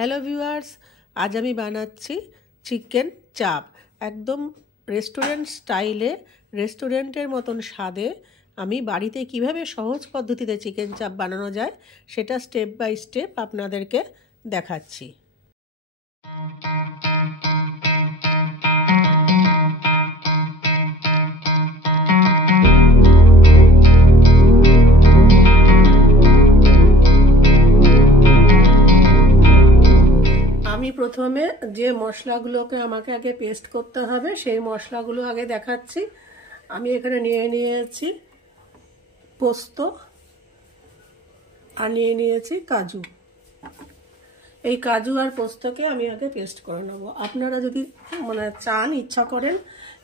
Hello viewers, আজ আমি বানাচ্ছি চিকেন চাপ। একদম রেস্টুরেন্ট স্টাইলে, রেস্টুরেন্টের মতন স্বাদে আমি বাড়িতে কিভাবে সহজ পদ্ধতিতে চিকেন চাপ বানানো যায় সেটা স্টেপ বাই স্টেপ আপনাদেরকে দেখাচ্ছি। আমি প্রথমে যে মশলাগুলোকে আমাকে আগে পেস্ট করতে হবে সেই মশলাগুলো আগে দেখাচ্ছি। আমি এখানে নিয়ে নিয়েছি পোস্ত আর নিয়ে নিয়েছি কাজু। এই কাজু আর পোস্তকে আমি আগে পেস্ট করে নেব। আপনারা যদি চান, ইচ্ছা করেন,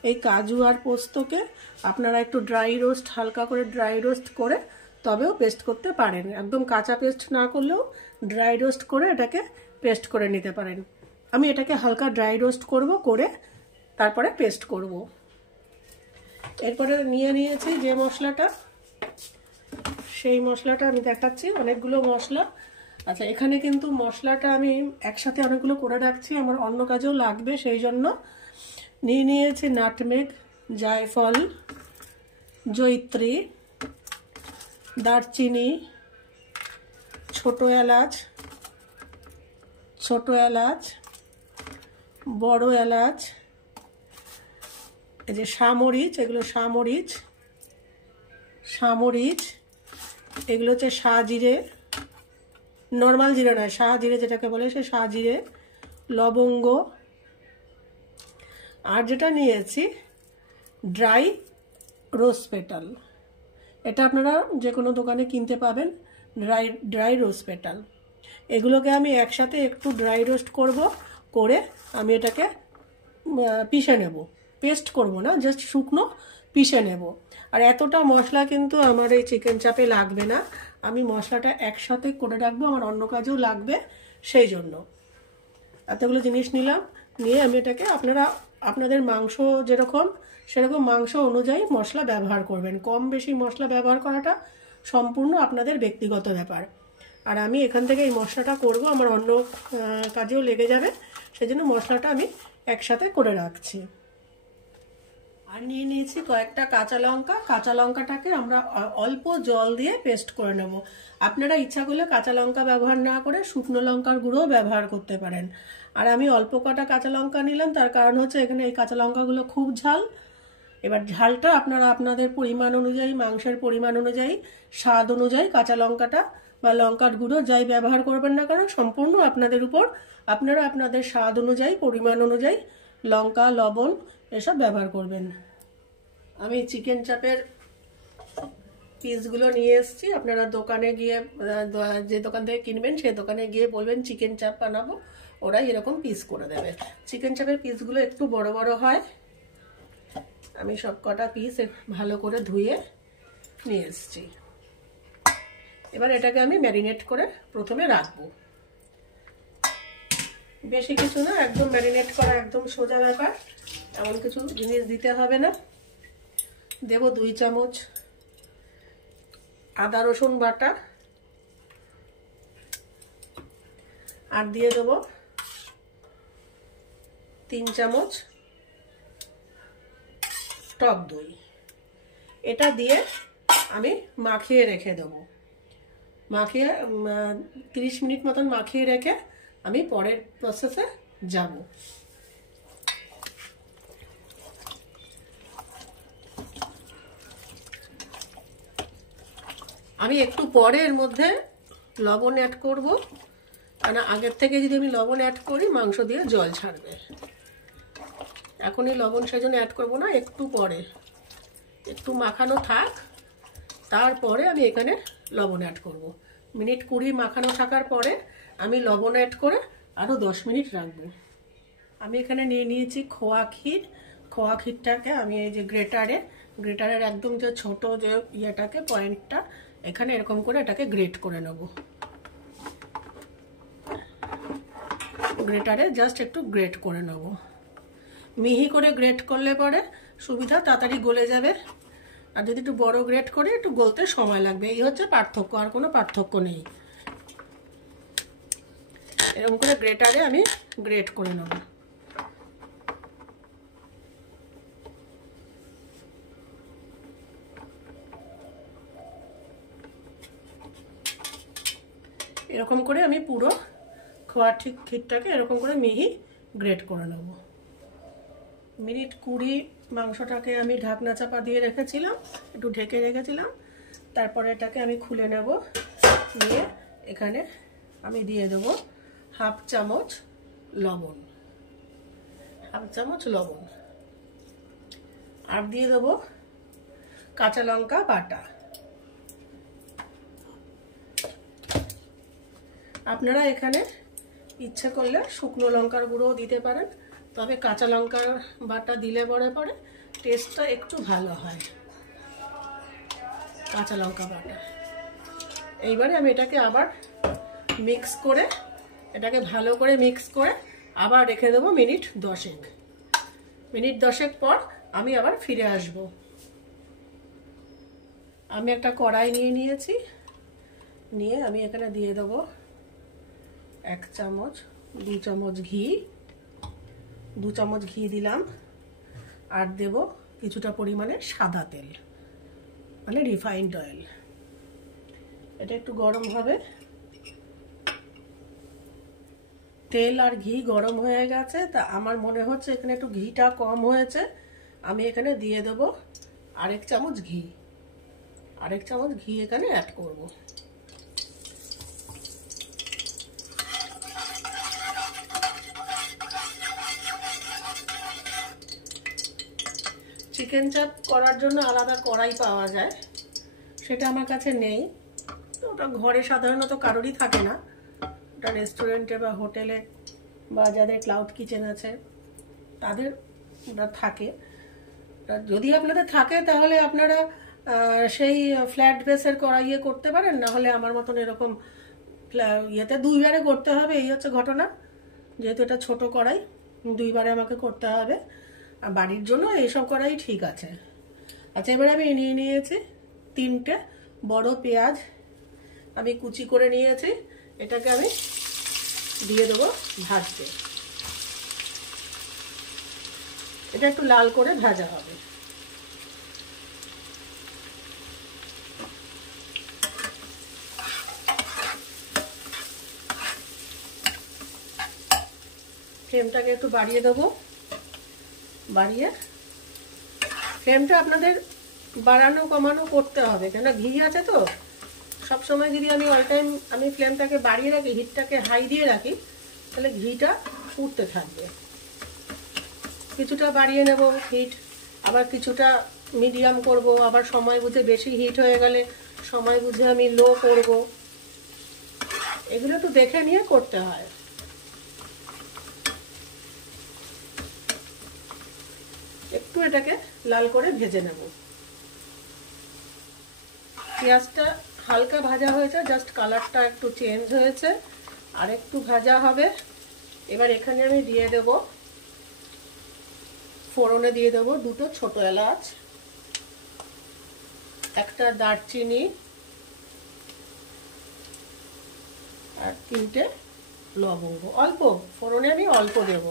এই কাজু আর পোস্তকে আপনারা একটু ড্রাই রোস্ট, হালকা করে ড্রাই রোস্ট করে তবেও পেস্ট করতে পারেন। একদম কাঁচা পেস্ট না করলেও ড্রাই রোস্ট করে এটাকে পেস্ট করে নিতে পারেন। আমি এটাকে হালকা ড্রাই রোস্ট করে তারপরে পেস্ট করব। এরপরে নিয়ে নিয়েছি যে মশলাটা, সেই মশলাটা আমি দেখাচ্ছি। অনেকগুলো মশলা। আচ্ছা, এখানে কিন্তু মশলাটা আমি একসাথে অনেকগুলো করে রাখছি, আমার অন্য কাজেও লাগবে, সেই জন্য নিয়ে নিয়েছি নাটমেগ, জায়ফল, জয়িত্রী, দারচিনি, ছোট এলাচ, বড় এলাচ, এই যে সামরিচ, এগুলো সামরিচ, এগুলো হচ্ছে শাহজিরে, নর্মাল জিরে নয়, শাহজিরে যেটাকে বলে সে শাহজিরে, লবঙ্গ, আর যেটা নিয়েছি ড্রাই রোজ পেটাল। এটা আপনারা যে কোনো দোকানে কিনতে পাবেন, ড্রাই রোজ পেটাল। এগুলোকে আমি একসাথে একটু ড্রাই রোস্ট করে আমি এটাকে পিষে নেব। পেস্ট করব না, জাস্ট শুকনো পিষে নেব। আর এতটা মশলা কিন্তু আমার এই চিকেন চাপে লাগবে না, আমি মশলাটা একসাথে করে রাখবো, আমার অন্য কাজেও লাগবে, সেই জন্য এতগুলো জিনিস নিলাম। নিয়ে আমি এটাকে আপনাদের মাংস যেরকম সেরকম মাংস অনুযায়ী মশলা ব্যবহার করবেন। কম বেশি মশলা ব্যবহার করাটা সম্পূর্ণ আপনাদের ব্যক্তিগত ব্যাপার। আর আমি এখান থেকে এই মশলাটা করব, আমার অন্য কাজেও লেগে যাবে, সেজন্য মশলাটা আমি একসাথে করে রাখছি। আর নিয়ে নিয়েছি কয়েকটা কাঁচা লঙ্কা। কাঁচা লঙ্কাটাকে আমরা অল্প জল দিয়ে পেস্ট করে নেব। আপনারা ইচ্ছা করলে কাঁচা লঙ্কা ব্যবহার না করে শুকনো লঙ্কার গুঁড়োও ব্যবহার করতে পারেন। আর আমি অল্প কটা কাঁচা লঙ্কা নিলাম, তার কারণ হচ্ছে এখানে এই কাঁচা লঙ্কাগুলো খুব ঝাল। এবার ঝালটা আপনারা আপনাদের পরিমাণ অনুযায়ী, মাংসের পরিমাণ অনুযায়ী, স্বাদ অনুযায়ী কাঁচা লঙ্কাটা বা লঙ্কার গুঁড়ো যাই ব্যবহার করবেন না কারণ সম্পূর্ণ আপনাদের উপর। আপনারা আপনাদের স্বাদ অনুযায়ী, পরিমাণ অনুযায়ী লঙ্কা, লবণ এসব ব্যবহার করবেন। আমি চিকেন চাপের পিসগুলো নিয়ে এসেছি। আপনারা দোকানে গিয়ে, যে দোকান থেকে কিনবেন সেই দোকানে গিয়ে বলবেন চিকেন চাপ বানাবো, ওরাই এরকম পিস করে দেবে। চিকেন চাপের পিসগুলো একটু বড় বড় হয়। আমি সব কটা পিস ভালো করে ধুয়ে নিয়ে এসেছি। এবার এটাকে আমি ম্যারিনেট করে প্রথমে রাখবো। বেশি কিছু না, একদম ম্যারিনেট করা একদম সোজা ব্যাপার, এমন কিছু জিনিস দিতে হবে না। দেব 2 চামচ আদা রসুন বাটা, আর দিয়ে দেবো 3 চামচ টক দই। এটা দিয়ে আমি মাখিয়ে রেখে দেবো। মাখিয়ে 30 মিনিট মতন মাখিয়ে রেখে আমি পরের প্রসেসে যাব। আমি একটু পরে এর মধ্যে লবণ অ্যাড করব, কারণ আগের থেকে যদি আমি লবণ অ্যাড করি মাংস দিয়ে জল ছাড়বে। এখনই লবণ সেজন্য অ্যাড করব না, একটু পরে, একটু মাখানো থাক, তারপরে আমি এখানে লবণ অ্যাড করব। মিনিট 20 মাখানো থাকার পরে আমি লবণ অ্যাড করে আরও 10 মিনিট রাখবো। আমি এখানে নিয়ে নিয়েছি খোয়া ক্ষীর। খোয়া ক্ষীরটাকে আমি এই যে গ্রেটারের একদম যে ছোট যে ইয়েটাকে, পয়েন্টটা, এখানে এরকম করে এটাকে গ্রেট করে নেব। গ্রেটারে জাস্ট একটু গ্রেট করে নেব। মিহি করে গ্রেট করলে পরে সুবিধা, তাড়াতাড়ি গলে যাবে। আর যদি একটু বড় গ্রেট করে একটু গলতে সময় লাগবে, এই হচ্ছে পার্থক্য, আর কোনো পার্থক্য নেই। এরকম করে গ্রেটারে আমি গ্রেট করে নেব। এরকম করে আমি পুরো খোয়া ঠিক ক্ষীরটাকে এরকম করে মিহি গ্রেট করে নেব। মিনিট 20 মাংসটাকে আমি ঢাকনা চাপা দিয়ে রেখেছিলাম, একটু ঢেকে রেখেছিলাম। তারপরে এটাকে আমি খুলে নেব। নিয়ে এখানে আমি দিয়ে দেব হাফ চামচ লবণ, আর দিয়ে দেব কাঁচা লঙ্কা বাটা। আপনারা এখানে ইচ্ছা করলে শুকনো লঙ্কার গুঁড়োও দিতে পারেন, তবে কাঁচা লঙ্কার বাটা দিলে পরে টেস্টটা একটু ভালো হয়, কাঁচা লঙ্কা বাটা। এইবারে আমি এটাকে আবার ভালো করে মিক্স করে আবার রেখে দেবো মিনিট 10 পর আমি আবার ফিরে আসব। আমি একটা কড়াই নিয়ে নিয়েছি, নিয়ে আমি এখানে দিয়ে দেবো 1 চামচ 2 চামচ ঘি, 2 চামচ ঘি দিলাম। আর দেব কিছুটা পরিমাণে সাদা তেল, মানে রিফাইন্ড অয়েল। এটা একটু গরম হবে। তেল আর ঘি গরম হয়ে গেছে, তা আমার মনে হচ্ছে এখানে একটু ঘিটা কম হয়েছে। আমি এখানে দিয়ে দেব আরেক চামচ ঘি এখানে অ্যাড করব। চিকেন চাপ করার জন্য আলাদা কড়াই পাওয়া যায়, সেটা আমার কাছে নেই। ওটা ঘরে সাধারণত কারোরই থাকে না, ওটা রেস্টুরেন্টে বা হোটেলে বা যাদের ক্লাউড কিচেন আছে তাদের ওটা থাকে। যদি আপনাদের থাকে তাহলে আপনারা সেই ফ্ল্যাট বেসের কড়াইয়ে করতে পারেন, না হলে আমার মতন এরকম ইয়েতে 2 বারে করতে হবে। এই হচ্ছে ঘটনা, যেহেতু এটা ছোট কড়াই 2 বারে আমাকে করতে হবে। আর বাড়ির জন্য এইসব কড়াই ঠিক আছে। আচ্ছা, এবারে আমি নিয়ে নিয়েছি 3টে বড় পেঁয়াজ, আমি কুচি করে নিয়েছি। এটাকে আমি দিয়ে দেবো ভাজতে। এটা একটু লাল করে ভাজা হবে। ফ্লেমটাকে একটু বাড়িয়ে দেবো। বাড়িয়ে ফ্লেমটা আপনাদের বাড়ানো কমানো করতে হবে, কেন ঘি আছে তো। সব সময় যদি আমি অল টাইম আমি ফ্লেমটাকে বাড়িয়ে রাখি, হিটটাকে হাই দিয়ে রাখি, তাহলে ঘিটা উঠতে থাকবে। কিছুটা বাড়িয়ে নেব হিট, আবার কিছুটা মিডিয়াম করব, আবার সময় বুঝে বেশি হিট হয়ে গেলে সময় বুঝে আমি লো করব। এগুলো একটু দেখে নিয়ে করতে হয়। একটু এটাকে লাল করে ভেজে নেব। পেঁয়াজটা হালকা ভাজা হয়েছে, জাস্ট কালারটা একটু চেঞ্জ হয়েছে, আর একটু ভাজা হবে। এবার এখানে আমি দিয়ে দেব ফোড়নে দিয়ে দেবো 2টো ছোট এলাচ, একটা দারচিনি, আর 3টে লবঙ্গ। অল্প ফোড়নে আমি অল্প দেব,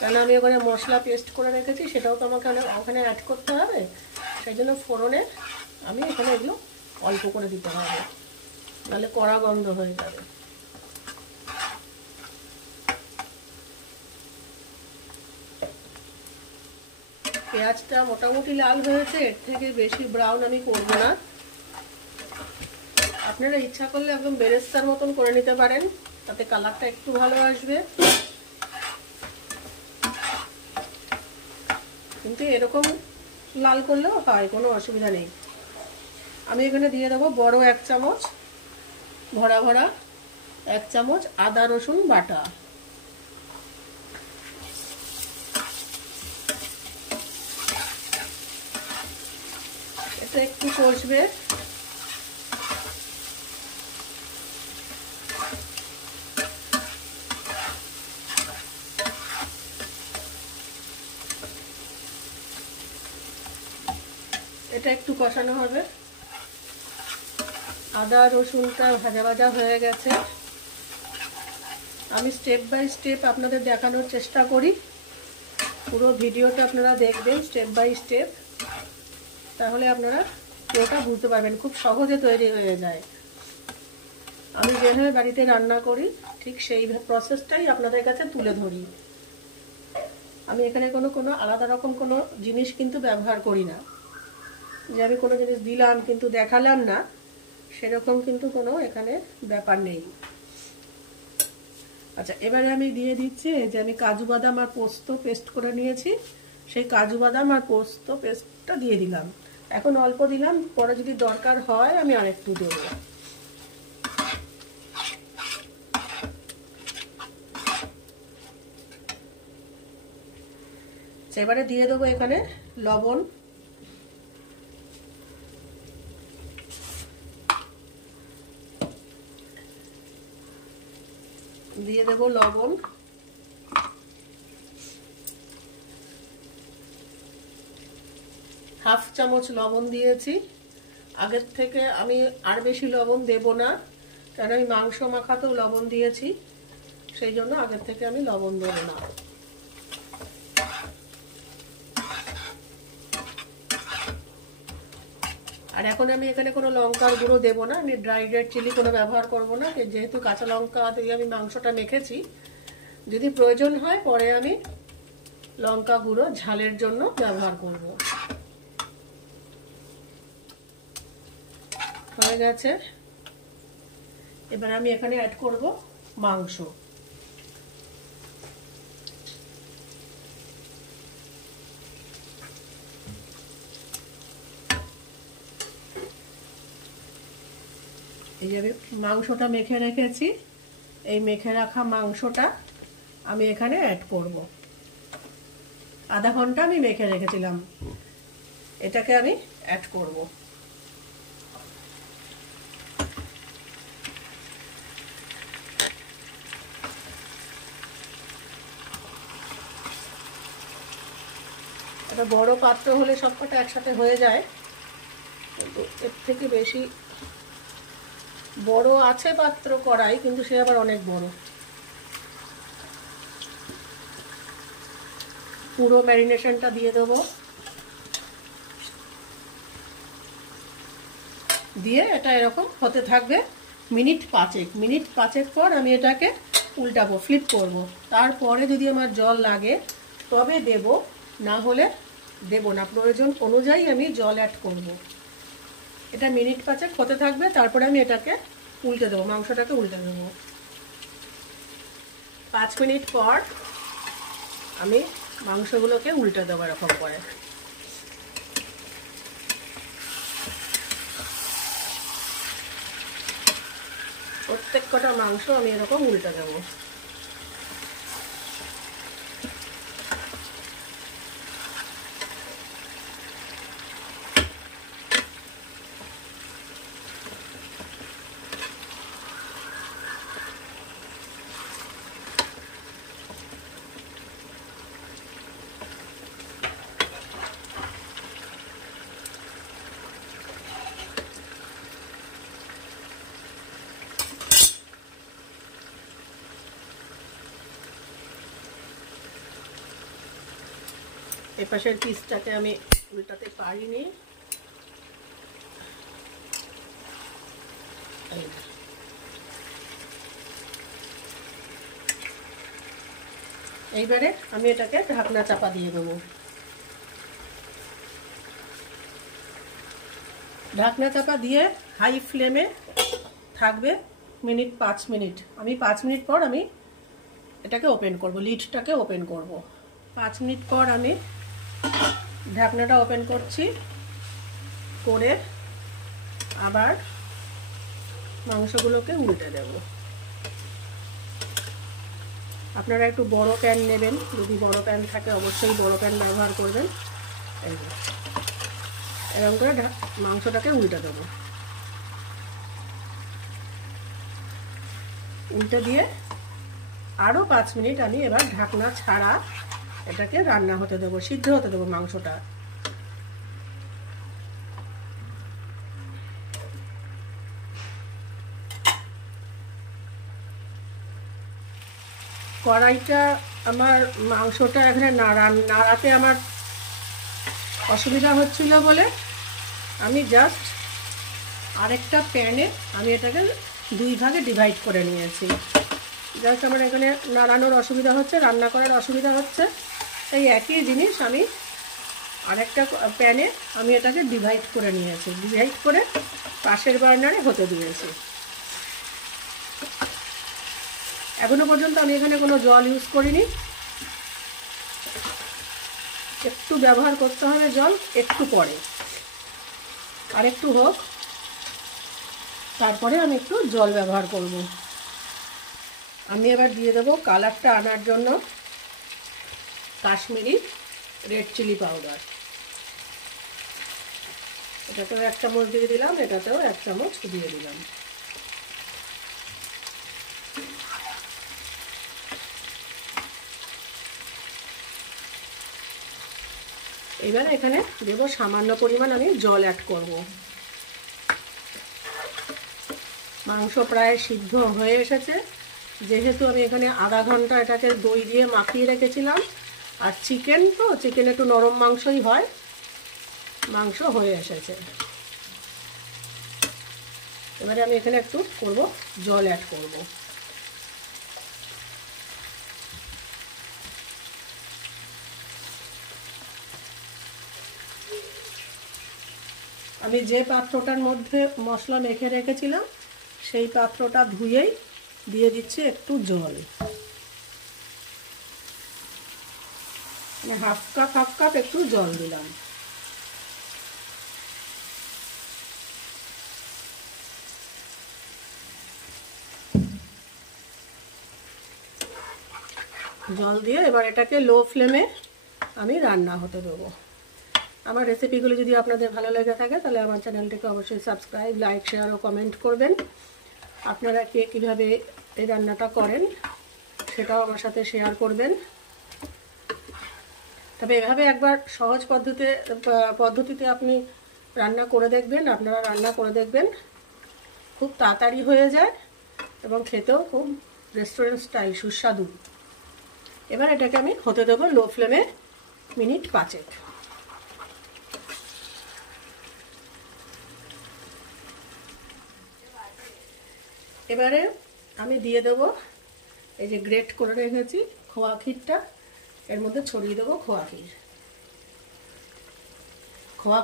কেন আমি ওখানে মশলা পেস্ট করে রেখেছি, সেটাও তো আমাকে ওখানে অ্যাড করতে হবে। সেই জন্য ফোড়নে আমি এখানে এগুলো অল্প করে দিতে হবে, নাহলে কড়া গন্ধ হয়ে যাবে। পেঁয়াজটা মোটামুটি লাল হয়েছে, এর থেকে বেশি ব্রাউন আমি করব না। আপনারা ইচ্ছা করলে একদম বেরেস্তার মতন করে নিতে পারেন, তাতে কালারটা একটু ভালো আসবে। কিন্তু এরকম লাল করলেও হয়, কোনো অসুবিধা নেই। আমি এখানে দিয়ে দেবো বড় 1 চামচ ভরা 1 চামচ আদা রসুন বাটা। এটা একটু কষবে। এটা একটু কষানো হবে। আদা রসুনটা ভাজা ভাজা হয়ে গেছে, আমি স্টেপ বাই স্টেপ আপনাদের দেখানোর চেষ্টা করি। পুরো ভিডিওটা আপনারা দেখবেন স্টেপ বাই স্টেপ, তাহলে আপনারা পুরোটা বুঝতে পারবেন। খুব সহজে তৈরি হয়ে যায়। আমি যেভাবে বাড়িতে রান্না করি ঠিক সেই প্রসেসটাই আপনাদের কাছে তুলে ধরি। আমি এখানে কোনো আলাদা রকম কোনো জিনিস কিন্তু ব্যবহার করি না, যে আমি কোনো জিনিস দিলাম কিন্তু দেখালাম না, সেরকম কিন্তু কোনো এখানে ব্যাপার নেই। আচ্ছা, এবারে আমি দিয়ে দিচ্ছি যে আমি কাজু বাদাম আর পোস্ত পেস্ট করে নিয়েছি, সেই কাজু বাদাম আর পোস্ত পেস্টটা দিয়ে দিলাম। এখন অল্প দিলাম, পরে যদি দরকার হয় আমি আরেকটু দেব। এবারে দিয়ে দেবো এখানে লবণ, দিয়ে দেবো লবণ, হাফ চামচ লবণ দিয়েছি। আগের থেকে আমি আর বেশি লবণ দেব না, কারণ আমি মাংস মাখাতেও লবণ দিয়েছি, সেই জন্য আগের থেকে আমি লবণ দেব না। আর এখন আমি এখানে কোনো লঙ্কার গুঁড়ো দেবো না, আমি ড্রাই রেড চিলি কোনো ব্যবহার করব না, যেহেতু কাঁচা লঙ্কা দিয়ে আমি মাংসটা মেখেছি। যদি প্রয়োজন হয় পরে আমি লঙ্কা গুঁড়ো ঝালের জন্য ব্যবহার করব। হয়ে গেছে, এবার আমি এখানে অ্যাড করব মাংস। এই যে আমি মাংসটা মেখে রেখেছি, এই মেখে রাখা মাংসটা আমি এখানে অ্যাড করব। আধা ঘন্টা আমি মেখে রেখেছিলাম, এটাকে আমি অ্যাড করব। একটা বড় পাত্র হলে সবকটা একসাথে হয়ে যায়, কিন্তু এর থেকে বেশি বড় আছে পাত্র কড়াই, কিন্তু সে আবার অনেক বড়। পুরো ম্যারিনেশনটা দিয়ে দেবো, দিয়ে এটা এরকম হতে থাকবে মিনিট 5। মিনিট 5 পর আমি এটাকে উল্টাবো, ফ্লিপ করব। তারপরে যদি আমার জল লাগে তবে দেব, না হলে দেব না। প্রয়োজন অনুযায়ী আমি জল অ্যাড করব। এটা মিনিট 5 হতে থাকবে, তারপরে আমি এটাকে উল্টে দেবো, মাংসটাকে উল্টে দেবো। 5 মিনিট পর আমি মাংসগুলোকে উল্টে দেবো এরকম করে। প্রত্যেক কটা মাংস আমি এরকম উল্টে দেবো। এই পাশের পিসটাকে আমি উল্টাতে পারিনি, এইবারে আমি এটাকে ঢাকনা চাপা দিয়ে দেবো। ঢাকনা চাপা দিয়ে হাই ফ্লেমে থাকবে 5 মিনিট। আমি 5 মিনিট পর আমি এটাকে ওপেন করব, লিডটাকে ওপেন করব। 5 মিনিট পর আমি ঢাকনাটা ওপেন করছি, করে আবার মাংসগুলোকে উল্টে দেব। আপনারা একটু বড় প্যান নেবেন, যদি বড় প্যান থাকে অবশ্যই বড় প্যান ব্যবহার করবেন। এরকম করে মাংসটাকে উল্টে দেবো। উল্টে দিয়ে আরও 5 মিনিট আমি এবার ঢাকনা ছাড়া এটাকে রান্না হতে দেবো, সিদ্ধ হতে দেবো মাংসটা। কড়াইটা আমার মাংসটা এখানে নাড়াতে আমার অসুবিধা হচ্ছিল বলে আমি জাস্ট আরেকটা প্যানে আমি এটাকে 2 ভাগে ডিভাইড করে নিয়েছি। জাস্ট আমার এখানে নাড়ানোর অসুবিধা হচ্ছে, রান্না করার অসুবিধা হচ্ছে, এই একই জিনিস আমি আরেকটা প্যানে আমি এটাকে ডিভাইড করে নিয়েছি, ডিভাইড করে পাশের বার্নারে হতে দিয়েছি। এখনো পর্যন্ত আমি এখানে কোনো জল ইউজ করিনি, একটু ব্যবহার করতে হবে জল একটু পরে, আর একটু হোক তারপরে আমি একটু জল ব্যবহার করব। আমি এবার দিয়ে দেবো কালারটা আনার জন্য কাশ্মীরি রেড চিলি পাউডার। এটাতেও 1 চামচ দিয়ে দিলাম, এটাতেও 1 চামচ দিয়ে দিলাম। এবার এখানে দেব সামান্য পরিমাণ আমি জল অ্যাড করব। মাংস প্রায় সিদ্ধ হয়ে এসেছে, যেহেতু আমি এখানে আধা ঘন্টা এটাকে দই দিয়ে মাখিয়ে রেখেছিলাম, আর চিকেন তো চিকেন একটু নরম মাংসই হয়, মাংস হয়ে এসেছে। এবারে আমি এখানে একটু জল অ্যাড করব। আমি যে পাত্রটার মধ্যে মশলা মেখে রেখেছিলাম সেই পাত্রটা ধুয়েই দিয়ে দিচ্ছি একটু জল, মানে হাফ কাপ একটু জল দিলাম। জল দিয়ে এবার এটাকে লো ফ্লেমে আমি রান্না হতে দেবো। আমার রেসিপিগুলো যদি আপনাদের ভালো লেগে থাকে তাহলে আমার চ্যানেলটিকে অবশ্যই সাবস্ক্রাইব, লাইক, শেয়ার ও কমেন্ট করবেন। আপনারা কীভাবে এই রান্নাটা করেন সেটাও আমার সাথে শেয়ার করবেন। তবে এভাবে একবার সহজ পদ্ধতিতে আপনি রান্না করে দেখবেন, আপনারা রান্না করে দেখবেন, খুব তাড়াতাড়ি হয়ে যায় এবং খেতেও খুব রেস্টুরেন্ট স্টাইল সুস্বাদু। এবার এটাকে আমি হতে দেবো লো ফ্লেমে মিনিট 5। এবারে আমি দিয়ে দেবো এই যে গ্রেট করে রেখেছি খোয়া ক্ষীরটা, এর মধ্যে ছড়িয়ে দেবো খোয়া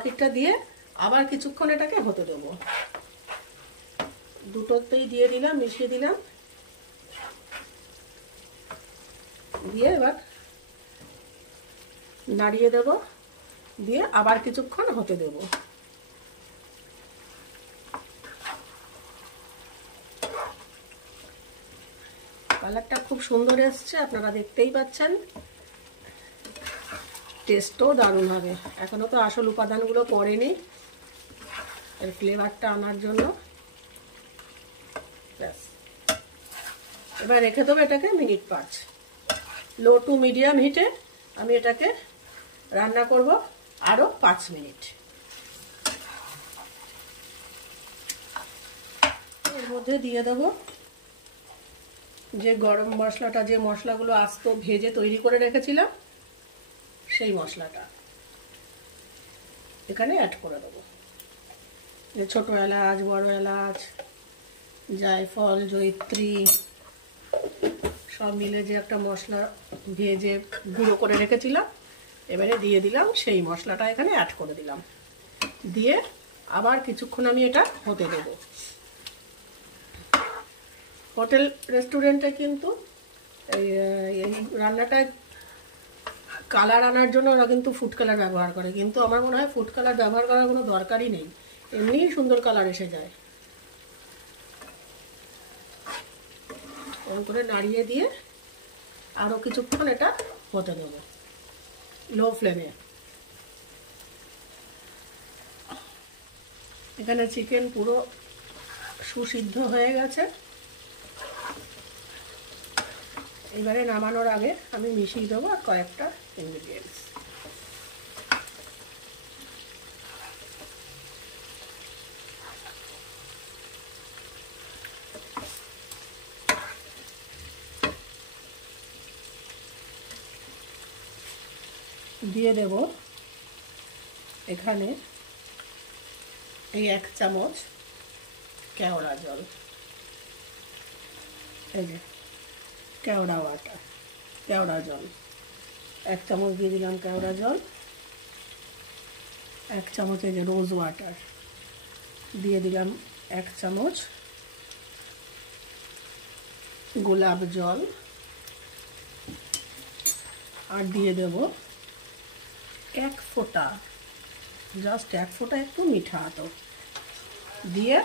ক্ষীরটা দিয়ে আবার কিছুক্ষণ এটাকে হতে দেবো। দুটোতেই দিয়ে দিলাম, মিশিয়ে দিলাম, দিয়ে এবার নাড়িয়ে দেব, দিয়ে আবার কিছুক্ষণ হতে দেব। কালারটা খুব সুন্দর এসছে, আপনারা দেখতেই পাচ্ছেন, টেস্টও দারুণ হবে। এখনো তো আসল উপাদানগুলো পড়েনি এর ফ্লেভারটা আনার জন্য। ব্যাস, এবার রেখে দেবো এটাকে মিনিট 5। লো টু মিডিয়াম হিটে আমি এটাকে রান্না করব আরও 5 মিনিট। এর মধ্যে দিয়ে দেবো যে গরম মশলাটা, যে মশলাগুলো আস্ত ভেজে তৈরি করে রেখেছিলাম সেই মশলাটা এখানে অ্যাড করে দেবো। যে ছোটো এলাচ, বড় এলাচ, জায়ফল, জয়িত্রী সব মিলে যে একটা মশলা ভেজে গুঁড়ো করে রেখেছিলাম, এবারে দিয়ে দিলাম সেই মশলাটা এখানে অ্যাড করে দিলাম, দিয়ে আবার কিছুক্ষণ আমি এটা হতে দেবো। হোটেল রেস্টুরেন্টে কিন্তু এই রান্নাটায় কালার আনার জন্য ওরা কিন্তু ফুড কালার ব্যবহার করে, কিন্তু আমার মনে হয় ফুড কালার ব্যবহার করার কোনো দরকারই নেই, এমনিই সুন্দর কালার এসে যায়। এরকম করে নাড়িয়ে দিয়ে আরও কিছুক্ষণ এটা হতে দেবো লো ফ্লেমে। এখানে চিকেন পুরো সুসিদ্ধ হয়ে গেছে। এবারে নামানোর আগে আমি মিশিয়ে দেবো আর কয়েকটা ইনগ্রিডিয়েন্টস। দিয়ে দেব এখানে এই 1 চামচ কেওড়া জল, এই যে কেওড়া জল 1 চামচ দিয়ে দিলাম কেওড়া জল। 1 চামচ এই যে রোজ ওয়াটার দিয়ে দিলাম, 1 চামচ গোলাপ জল, আর দিয়ে দেব 1 ফোঁটা, জাস্ট 1 ফোঁটা একটু মিঠা আতো দিয়ে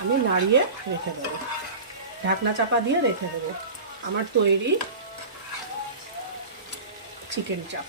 আমি নাড়িয়ে রেখে দেবো, ঢাকনা চাপা দিয়ে রেখে দেবো। আমার তৈরি চিকেন চাপ।